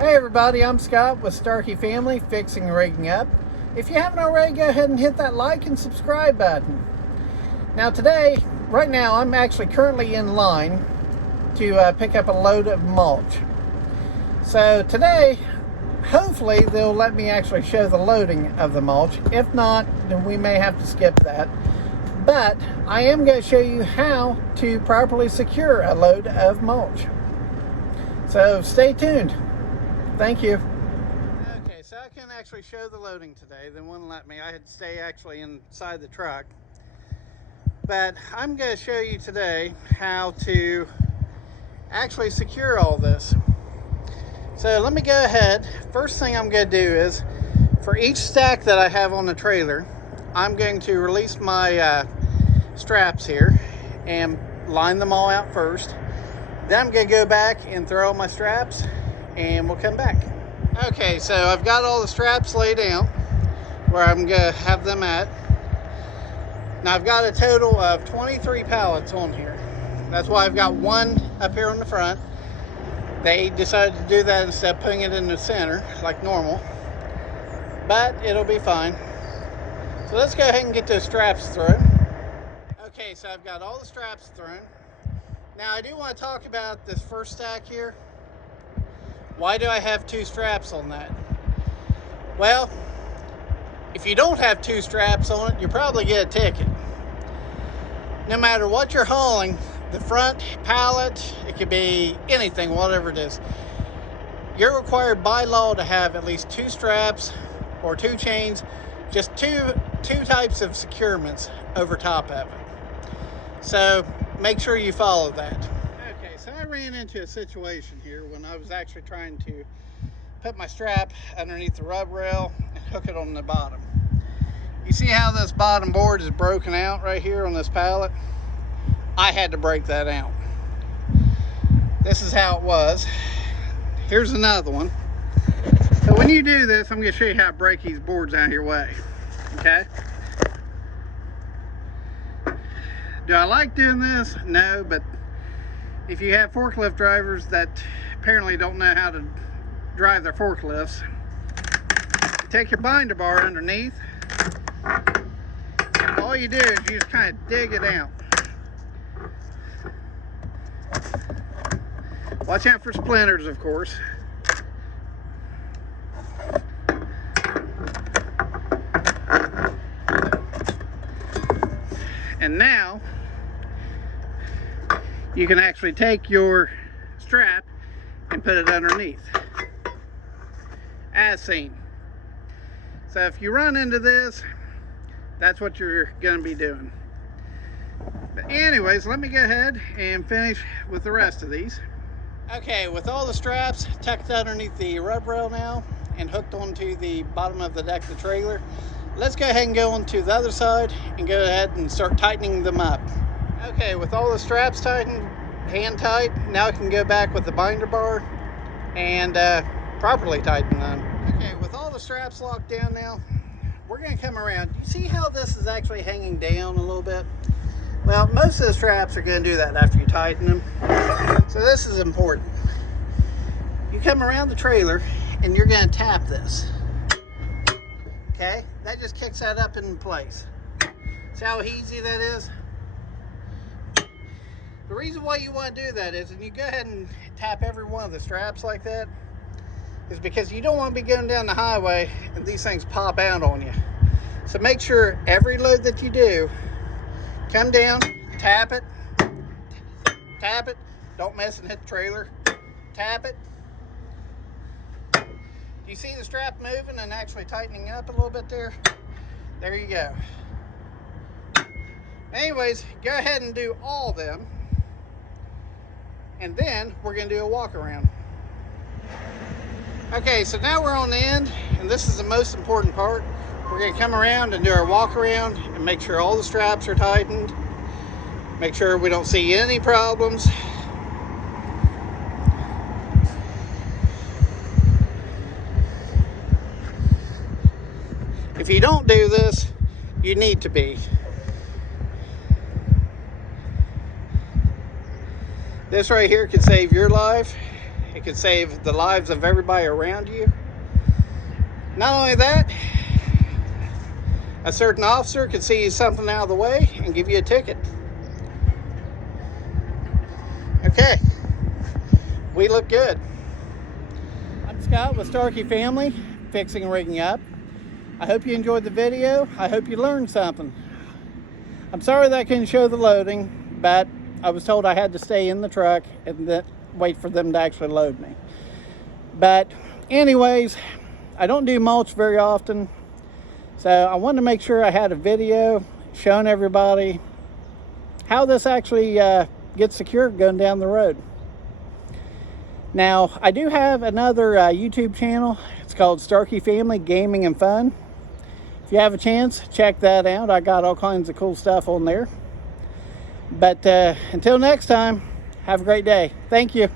Hey everybody, I'm Scott with Starkey Family Fixing and Rigging Up. If you haven't already, go ahead and hit that like and subscribe button. Now right now, I'm actually currently in line to pick up a load of mulch. So today, hopefully they'll let me actually show the loading of the mulch. If not, then we may have to skip that. But I am going to show you how to properly secure a load of mulch. So stay tuned. Thank you. Okay, so I can actually show the loading today. They wouldn't let me. I had to stay actually inside the truck. But I'm going to show you today how to actually secure all this. So let me go ahead. First thing I'm going to do is, for each stack that I have on the trailer, I'm going to release my straps here and line them all out first. Then I'm going to go back and throw my straps, and we'll come back. Okay, so I've got all the straps laid out where I'm going to have them at. Now I've got a total of 23 pallets on here. That's why I've got one up here on the front. They decided to do that instead of putting it in the center like normal, but it'll be fine. So let's go ahead and get those straps thrown. Okay, so I've got all the straps thrown. Now I do want to talk about this first stack here. Why do I have two straps on that? Well, if you don't have two straps on it, you probably get a ticket. No matter what you're hauling, the front pallet, it could be anything, whatever it is, you're required by law to have at least two straps or two chains, just two types of securements over top of it. So make sure you follow that. So I ran into a situation here when I was actually trying to put my strap underneath the rub rail and hook it on the bottom. You see how this bottom board is broken out right here on this pallet? I had to break that out. This is how it was. Here's another one. So when you do this, I'm going to show you how to break these boards out of your way. Okay? Do I like doing this? No, but if you have forklift drivers that apparently don't know how to drive their forklifts, take your binder bar underneath. All you do is you just kind of dig it out. Watch out for splinters, of course. And now you can actually take your strap and put it underneath, as seen. So if you run into this, that's what you're going to be doing. But anyways, let me go ahead and finish with the rest of these. Okay, with all the straps tucked underneath the rub rail now and hooked onto the bottom of the deck of the trailer, let's go ahead and go onto the other side and go ahead and start tightening them up. Okay, with all the straps tightened, hand tight, now I can go back with the binder bar and properly tighten them. Okay, with all the straps locked down now, we're going to come around. You see how this is actually hanging down a little bit? Well, most of the straps are going to do that after you tighten them. So this is important. You come around the trailer and you're going to tap this. Okay, that just kicks that up in place. See how easy that is? The reason why you want to do that is, and you go ahead and tap every one of the straps like that, is because you don't want to be going down the highway and these things pop out on you. So make sure every load that you do, come down, tap it, don't mess and hit the trailer, tap it. Do you see the strap moving and actually tightening up a little bit there? There you go. Anyways, go ahead and do all of them. And then we're going to do a walk around. Okay, so now we're on the end, and this is the most important part. We're going to come around and do our walk around and make sure all the straps are tightened. Make sure we don't see any problems. If you don't do this, you need to be. This right here could save your life It could save the lives of everybody around you. Not only that, a certain officer could see something out of the way and give you a ticket. Okay, we look good. I'm Scott with Starkey Family, fixing and rigging up. I hope you enjoyed the video. I hope you learned something. I'm sorry that I couldn't show the loading, but I was told I had to stay in the truck and then wait for them to actually load me. But anyways, I don't do mulch very often, so I wanted to make sure I had a video showing everybody how this actually gets secured going down the road. Now, I do have another YouTube channel. It's called Starkey Family Gaming and Fun. If you have a chance, check that out. I got all kinds of cool stuff on there. But until next time, have a great day. Thank you.